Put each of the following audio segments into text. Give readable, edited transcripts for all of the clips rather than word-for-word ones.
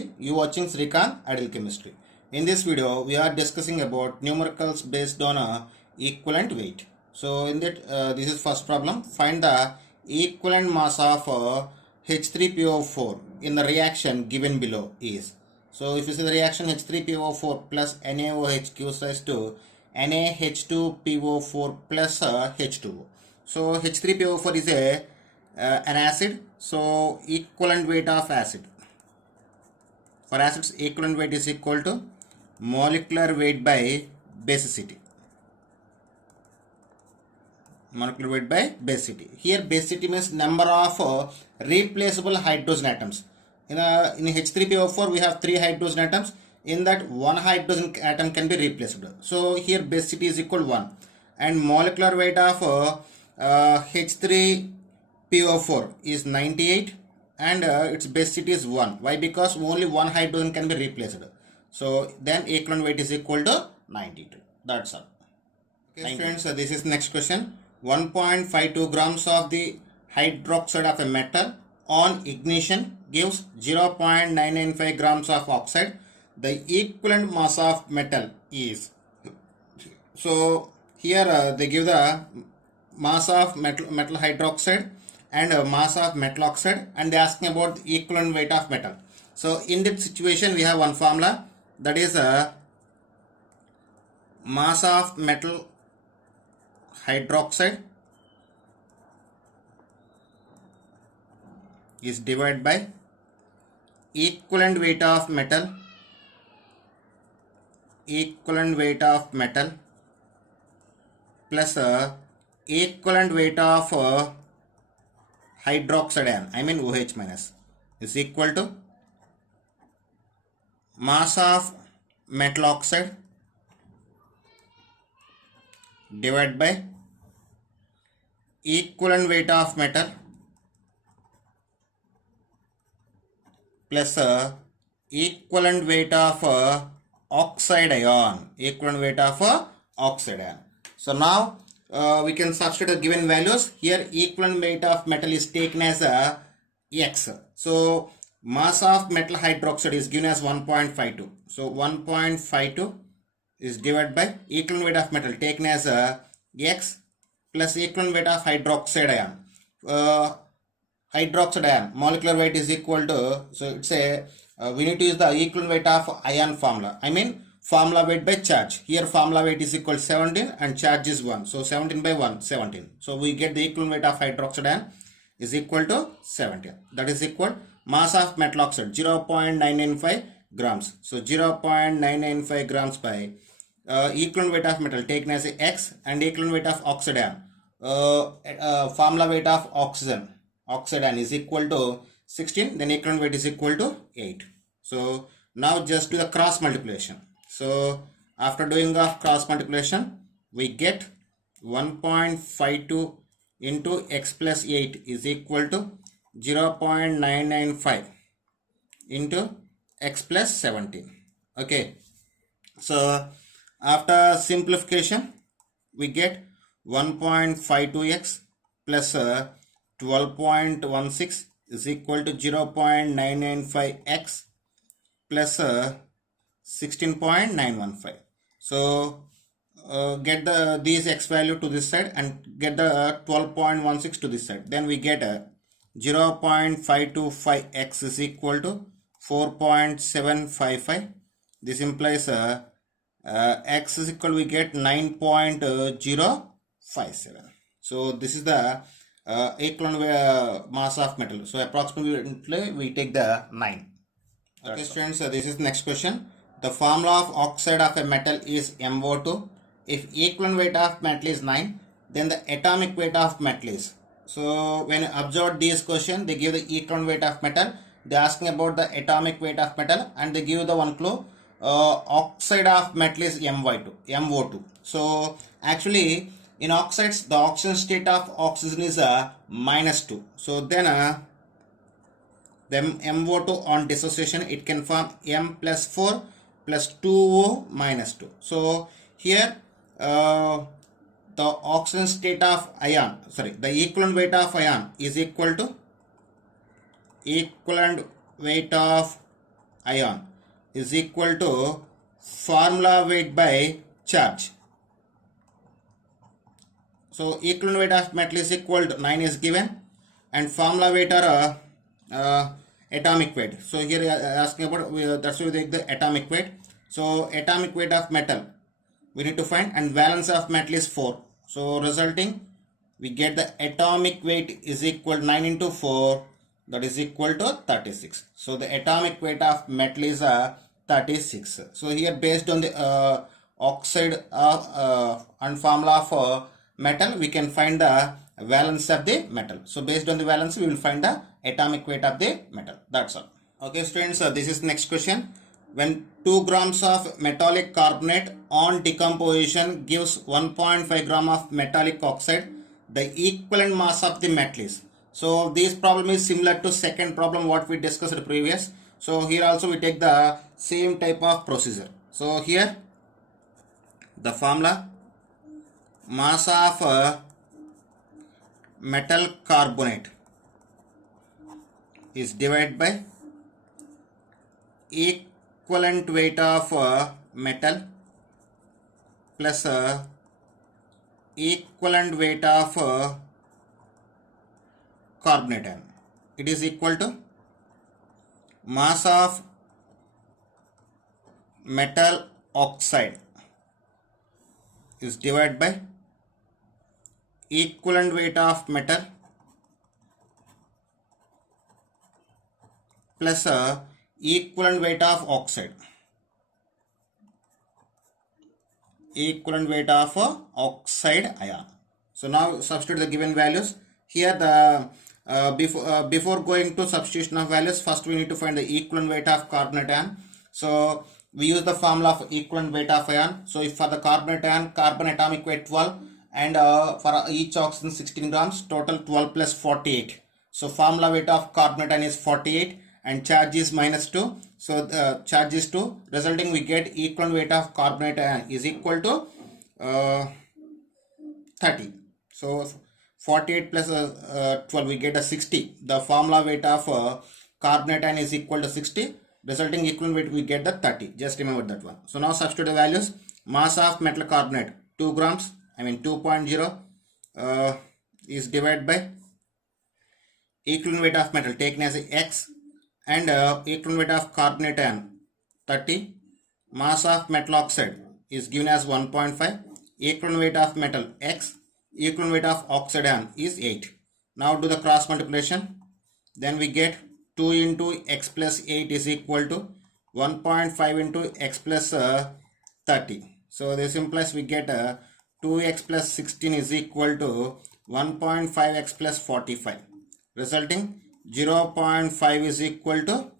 Chemistry. You watching Srikanth Ideal Chemistry. In this video, we are discussing about numericals based on a equivalent weight. So in that, this is first problem. Find the equivalent mass of H3PO4 in the reaction given below is. So if you see the reaction H3PO4 plus NaOH gives rise to NaH2PO4 plus H2O. So H3PO4 is an acid. So equivalent weight of acid. For acids, equivalent weight is equal to molecular weight by basicity. Molecular weight by basicity. Here basicity means number of replaceable hydrogen atoms. In H3PO4 we have 3 hydrogen atoms. In that, one hydrogen atom can be replaceable. So here basicity is equal to 1. And molecular weight of H3PO4 is 98. And its basicity is 1. Why? Because only one hydrogen can be replaced. So then equivalent weight is equal to 92. That's all. Okay, friends, this is next question. 1.52 grams of the hydroxide of a metal on ignition gives 0.995 grams of oxide. The equivalent mass of metal is. So here they give the mass of metal hydroxide and mass of metal oxide, and they are asking about the equivalent weight of metal. So in this situation we have one formula, that is mass of metal hydroxide is divided by equivalent weight of metal plus equivalent weight of hydroxide ion, I mean OH minus, is equal to mass of metal oxide divided by equivalent weight of metal plus equivalent weight of oxide ion. So now we can substitute the given values. Here equivalent weight of metal is taken as X. So mass of metal hydroxide is given as 1.52. So 1.52 is divided by equivalent weight of metal taken as X plus equivalent weight of hydroxide ion. Hydroxide ion molecular weight is equal to, so it's we need to use the equivalent weight of ion formula. I mean formula weight by charge. Here formula weight is equal to 17 and charge is 1. So 17 by 1, 17. So we get the equivalent weight of hydroxide ion is equal to 17. That is equal mass of metal oxide 0.995 grams. So 0.995 grams by equivalent weight of metal taken as X and equivalent weight of oxide ion. Formula weight of oxide ion is equal to 16. Then equivalent weight is equal to 8. So now just do the cross multiplication. So after doing of cross multiplication, we get 1.52 into x plus 8 is equal to 0.995 into x plus 17. Okay. So after simplification, we get 1.52x plus 12.16 is equal to 0.995x plus 16.915. So get these x value to this side and get the 12.16 to this side. Then we get 0.525x is equal to 4.755. This implies x is equal, we get 9.057. So this is the equivalent mass of metal. So approximately we take the 9. Okay, students, this is next question. The formula of oxide of a metal is MO2. If equivalent weight of metal is 9, then the atomic weight of metal is. So when you observe this question, they give the equivalent weight of metal. They are asking about the atomic weight of metal, and they give the one clue. Oxide of metal is MO2. So actually in oxides, the oxidation state of oxygen is -2. So then the MO2 on dissociation, it can form M plus 4 plus 2O minus 2. So here the oxygen state of ion, the equivalent weight of ion is equal to equivalent weight of ion is equal to formula weight by charge. So equivalent weight of metal is equal to 9 is given, and formula weight are atomic weight. So here asking about that's why we take the atomic weight. So atomic weight of metal we need to find, and valence of metal is 4. So resulting we get the atomic weight is equal to 9 into 4, that is equal to 36. So the atomic weight of metal is 36. So here based on the oxide and formula of metal, we can find the valence of the metal. So based on the valence we will find the atomic weight of the metal. That's all. Okay students, this is next question. When 2 grams of metallic carbonate on decomposition gives 1.5 gram of metallic oxide, the equivalent mass of the metal is. So this problem is similar to second problem what we discussed previous. So here also we take the same type of procedure. So here the formula, mass of metal carbonate is divided by equivalent weight of metal plus equivalent weight of carbonate ion. It is equal to mass of metal oxide is divided by equivalent weight of metal plus equivalent weight of oxide. Equivalent weight of oxide ion. So now substitute the given values. Here the before going to substitution of values, first we need to find the equivalent weight of carbonate ion. So we use the formula of equivalent weight of ion. So if for the carbonate ion, carbon atomic weight 12, and for each oxygen 16 grams, total 12 plus 48. So formula weight of carbonate ion is 48 and charge is -2. So the charge is 2, resulting we get equivalent weight of carbonate ion is equal to 30. So 48 plus 12 we get a 60. The formula weight of carbonate ion is equal to 60, resulting equivalent weight we get the 30. Just remember that one. So now substitute the values. Mass of metal carbonate 2 grams, I mean 2.0 is divided by equivalent weight of metal taken as X, and equivalent weight of carbonate ion 30. Mass of metal oxide is given as 1.5. Equivalent weight of metal X. Equivalent weight of oxide ion is 8. Now do the cross multiplication. Then we get 2 into x plus 8 is equal to 1.5 into x plus 30. So this implies we get 2x plus 16 is equal to 1.5x plus 45. Resulting 0.5 is equal to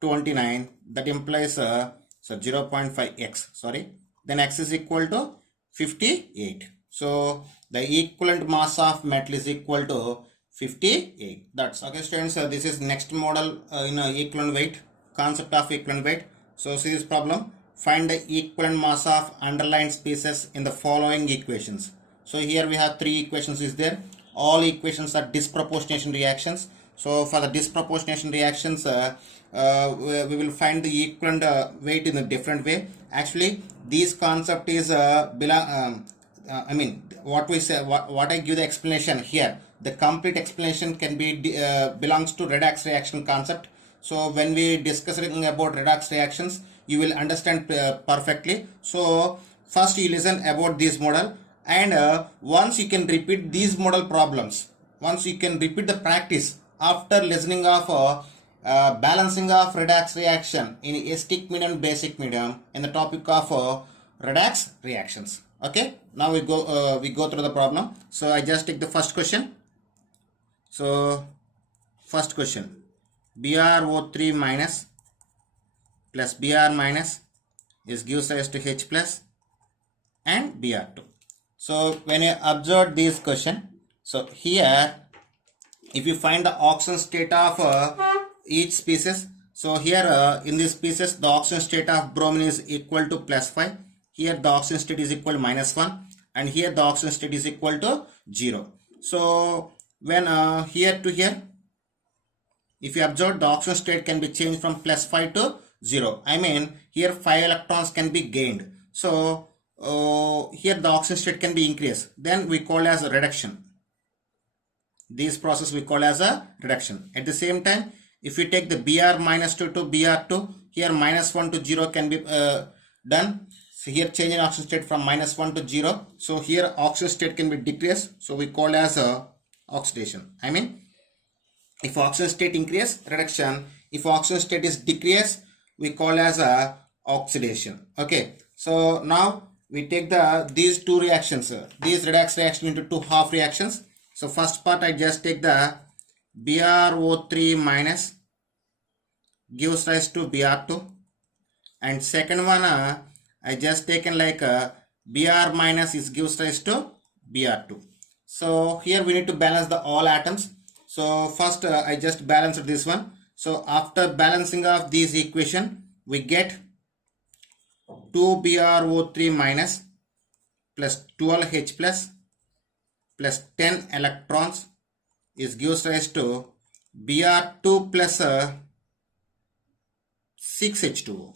29. That implies so 0.5x, sorry. Then x is equal to 58. So the equivalent mass of metal is equal to 58. That's okay students. This is next model in equivalent weight, concept of equivalent weight. So see this problem. Find the equivalent mass of underlying species in the following equations. So here we have 3 equations is there. All equations are disproportionation reactions. So for the disproportionation reactions, we will find the equivalent weight in a different way. Actually, this concept is I mean, what we say, what I give the explanation here, the complete explanation can be belongs to redox reaction concept. So when we discussing about redox reactions, you will understand perfectly. So first you listen about this model, and once you can repeat these model problems, once you can repeat the practice after listening of balancing of redox reaction in acidic medium, basic medium, in the topic of redox reactions. Okay, now we go through the problem. So I just take the first question. So first question, BrO3 minus plus Br minus is gives rise to H plus and Br2. So when you observe this question, so here if you find the oxidation state of each species, so here in this species the oxidation state of bromine is equal to +5. Here the oxidation state is equal to -1, and here the oxidation state is equal to 0. So when here to here, if you observe, the oxidation state can be changed from +5 to 0. I mean here 5 electrons can be gained. So here the oxygen state can be increased. Then we call as a reduction. This process we call as a reduction. At the same time, if we take the Br minus 2 to Br2, here minus 1 to 0 can be done. So here change in oxygen state from minus 1 to 0. So here oxygen state can be decreased. So we call as a oxidation. I mean, if oxygen state increase, reduction. If oxygen state is decrease, we call as a oxidation. Okay. So now we take these two reactions, these redox reaction into two half reactions. So first part I just take the BrO3 minus gives rise to Br2, and second one I just taken like Br minus is gives rise to Br2. So here we need to balance the all atoms. So first I just balanced this one. So after balancing of this equation, we get 2BrO3 minus plus 12H plus 10 electrons is gives rise to Br2 plus 6H2O.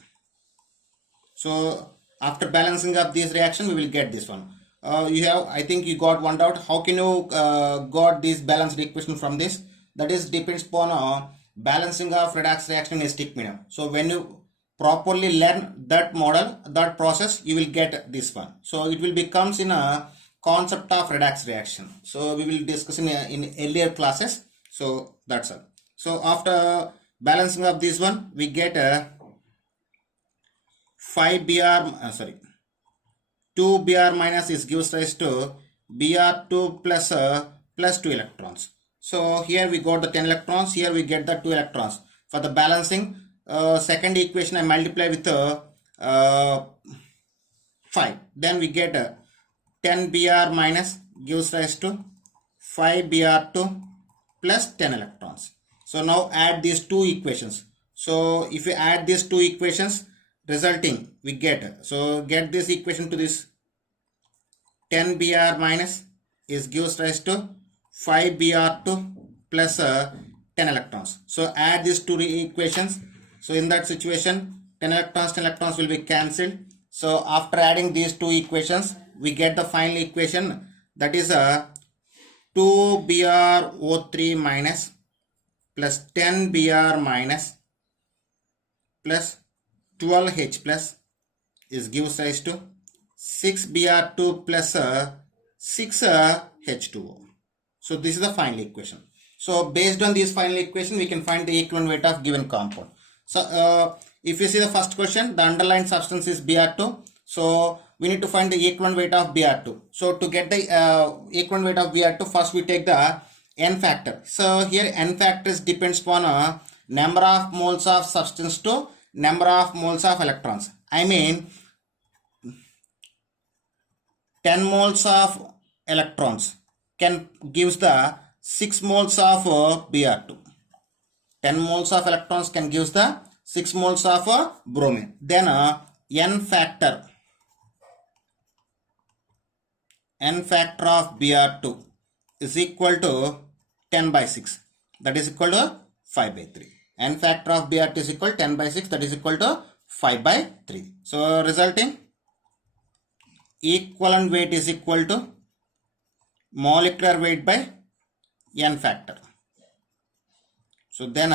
So after balancing up this reaction, we will get this one. I think you got one doubt. How can you got this balanced equation from this? That is depends upon balancing of redox reaction in a stick medium. So when you properly learn that model, that process, you will get this one. So it will becomes in a concept of redox reaction. So we will discuss in earlier classes. So that's all. So after balancing of this one, we get 2Br minus is gives rise to Br2 plus 2 electrons. So here we got the 10 electrons, here we get the 2 electrons. For the balancing, second equation I multiply with 5. Then we get 10 Br minus gives rise to 5 Br2 plus 10 electrons. So now add these two equations. So if we add these two equations, resulting we get, so get this equation to this 10 Br minus is gives rise to 5 Br2 plus 10 electrons. So add these two equations. So in that situation 10 electrons will be cancelled. So after adding these two equations, we get the final equation, that is 2BrO3 minus plus 10 Br minus plus 12H plus is gives rise to 6Br2 plus 6H2O. So this is the final equation. So based on this final equation, we can find the equivalent weight of given compound. So if you see the first question, the underlying substance is Br2. So we need to find the equivalent weight of Br2. So to get the equivalent weight of Br2, first we take the N factor. So here N factors depends upon number of moles of substance to number of moles of electrons. I mean 10 moles of electrons can gives the 6 moles of Br2. 10 moles of electrons can gives the 6 moles of bromine. Then N factor of Br2 is equal to 10 by 6. That is equal to 5 by 3. N factor of Br2 is equal to 10 by 6. That is equal to 5 by 3. So resulting equivalent weight is equal to molecular weight by N factor. So then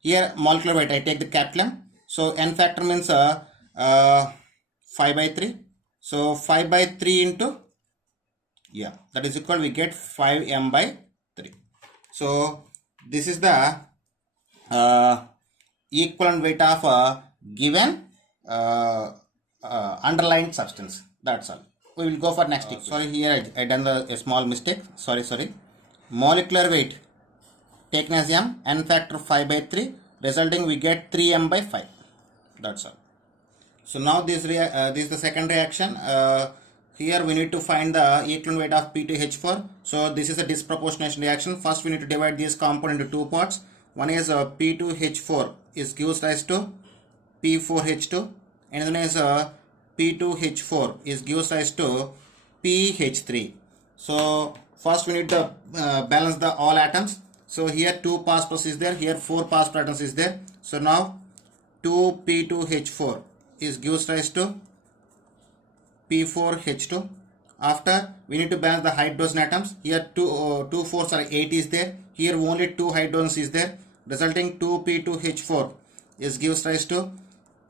here molecular weight I take the capital M. So N factor means 5 by 3. So 5 by 3 into, that is equal, we get 5m by 3. So this is the equivalent weight of a given underlying substance. That's all. We will go for next equation. Sorry, here I done a small mistake. Sorry. Molecular weight taken as m, N factor 5 by 3, resulting we get 3m by 5. That's all. So now this is the second reaction. Here we need to find the equivalent weight of P2H4. So this is a disproportionation reaction. First we need to divide this compound into two parts. One is P2H4 is gives rise to P4H2, and then is P2H4 is gives rise to PH3. So first we need to balance the all atoms. So here 2 phosphorus is there, here 4 phosphor atoms is there. So now 2p2h4 is gives rise to p4h2. After we need to balance the hydrogen atoms. Here 2 4s are 8 is there. Here only 2 hydrogens is there, resulting 2p2h4 is gives rise to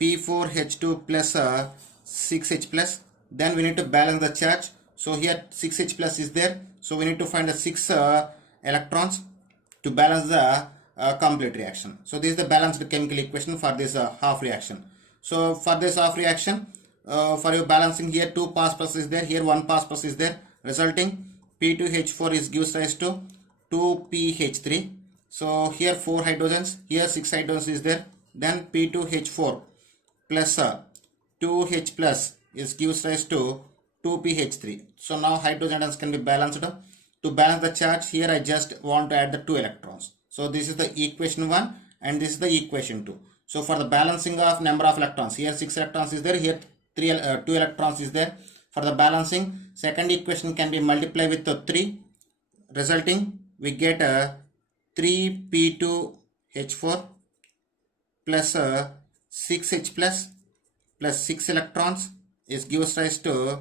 p4h2 plus 6h plus. Then we need to balance the charge. So here 6h plus is there, so we need to find the 6 electrons to balance the complete reaction. So this is the balanced chemical equation for this half reaction. So for this half reaction, for your balancing, here 2 pass plus is there, here 1 pass plus is there, resulting p2h4 is gives rise to 2ph3. So here 4 hydrogens, here 6 hydrogens is there, then p2h4 plus 2h plus is gives rise to 2ph3. So now hydrogen atoms can be balanced. To balance the charge, here I just want to add the 2 electrons. So this is the equation 1 and this is the equation 2. So for the balancing of number of electrons, here 6 electrons is there, here 2 electrons is there. For the balancing, second equation can be multiplied with 3, resulting we get 3p2h4 plus 6h plus 6 electrons is gives rise to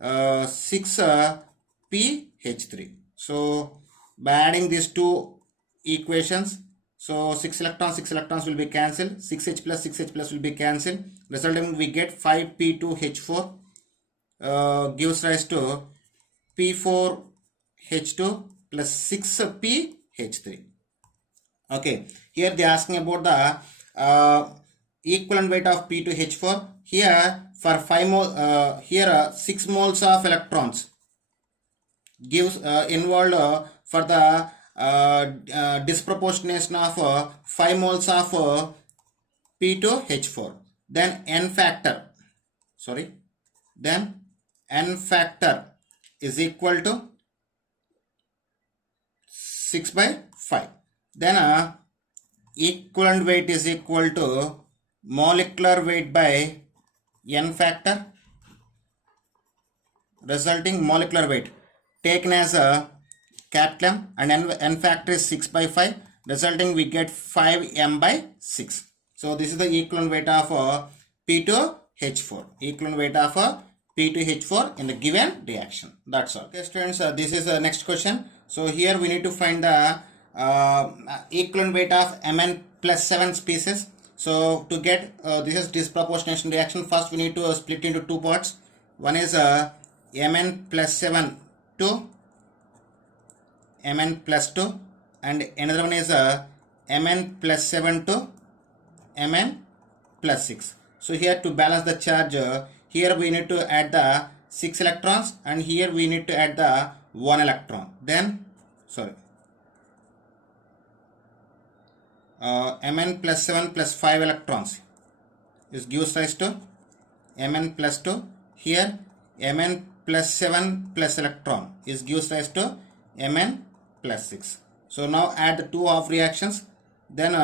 6ph3. So by adding these two equations, so 6 electrons will be cancelled, 6h plus will be cancelled, resulting we get 5p2h4 gives rise to p4h2 plus 6ph3. Okay, here they are asking about the equivalent weight of p2h4. Here for 5 mole, here 6 moles of electrons gives involved for the disproportionation of 5 moles of p2h4. Then n factor is equal to 6 by 5. Then equivalent weight is equal to molecular weight by n factor, resulting molecular weight taken as a capital M, and n factor is 6 by 5, resulting we get 5m by 6. So this is the equivalent weight of p2h4, equivalent weight of p2h4 in the given reaction. That's all. Okay students, this is the next question. So here we need to find the equivalent weight of Mn plus 7 species. So to get this is disproportionation reaction, first we need to split into 2 parts. One is Mn plus 7 to Mn plus 2, and another one is Mn plus 7 to Mn plus 6. So here to balance the charge, here we need to add the 6 electrons and here we need to add the 1 electron. Then Mn plus 7 plus 5 electrons is gives rise to Mn plus 2. Here Mn plus 7 plus electron is gives rise to Mn plus 6. So now add the 2 half reactions. Then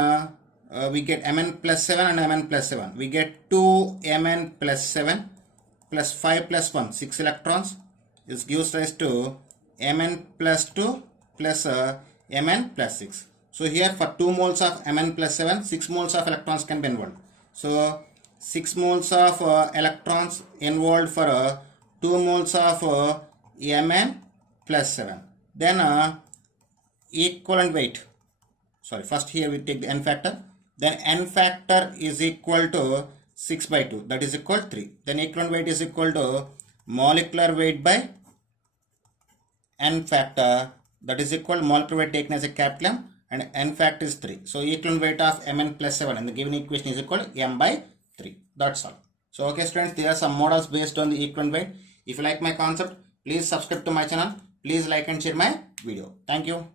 we get Mn plus 7 and Mn plus 7. We get 2 Mn plus 7 plus 5 plus 1, 6 electrons is gives rise to Mn plus 2 plus Mn plus 6. So here for 2 moles of Mn plus 7, 6 moles of electrons can be involved. So 6 moles of electrons involved for 2 moles of Mn plus 7. Then equivalent weight, first here we take the n factor. Then n factor is equal to 6 by 2, that is equal to 3. Then equivalent weight is equal to molecular weight by n factor, that is equal to molecular weight taken as a capital M, and n factor is 3. So equivalent weight of Mn plus 7 in the given equation is equal to m by 3. That's all. So okay students, there are some models based on the equivalent weight. If you like my concept, please subscribe to my channel. Please like and share my video. Thank you.